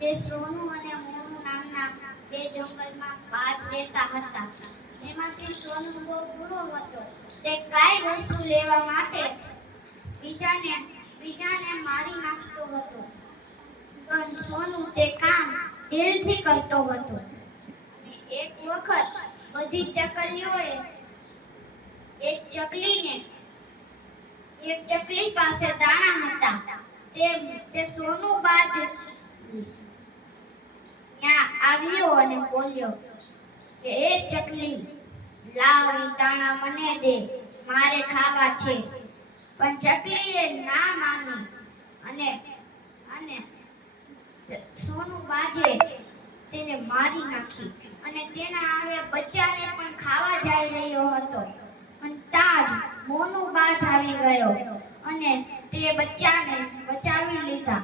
તે સોનું અને મોનું નામના બે જંગલમાં બાજ રહેતા હતા. એમાંથી સોનું બહુ બુરો હતો. તે કાંઈ વસ્તુ લેવા માટે બીજાને મારી નાખતો હતો. પણ સોનું તે કામ દિલથી કરતો હતો. એક વખત બધી ચકલીઓએ એક ચકલી પાસે દાણા હતા. તે સોનું બાજ ત્યાં આવ્યો અને બોલ્યો કે એ ચકલી, લાવ ઈ દાણા મને દે, મારે ખાવા છે. પણ ચકલીએ ના માની અને સોનું બાજે તેને મારી નાખી અને તેના હવે બચ્ચાને પણ ખાવા જઈ રહ્યો હતો. અને તાજ મોનું બાજ આવી ગયો અને તે બચ્ચાને બચાવી લીધા.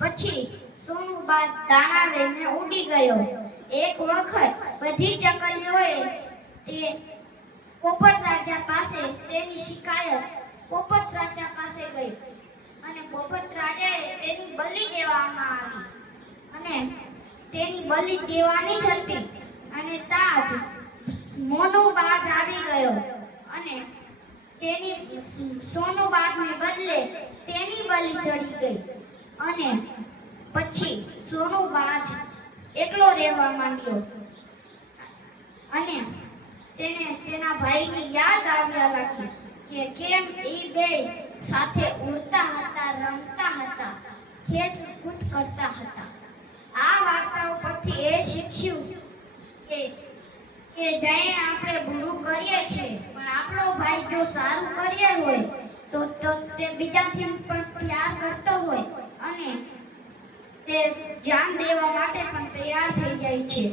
પછી સોનું બાજ દાણા લઈને ઉડી ગયો. એક વખત બધી ચકલીઓએ તે પોપટ રાજા પાસે તેની શિકાયત પોપટ રાજા પાસે ગઈ અને પોપટ રાજાએ તેની બલિ દેવામાં આવી અને તેની બલિ દેવાની જ હતી. અને તાજ મોનું બાજ આવી ગયો અને તેની સોનું બાજને બદલે તેની બલિ ચડી ગઈ. અને પછી સોનું બાજ એકલો રહેવા માંડ્યો અને તેને તેના ભાઈની યાદ આવ્યા લાગી કે કેમ એ બે સાથે ઉડતા હતા, રમતા હતા, ખેલકૂદ કરતા હતા. આ વાર્તાઓ પરથી એ શીખ્યું કે જ્યારે આપણે બુરું કરીએ છીએ પણ આપણો ભાઈ જો સારું કર્યા હોય તો તે બીજાથી પણ પ્યાર કરતો હોય અને તે જાન દેવા માટે પણ તૈયાર થઈ જાય છે.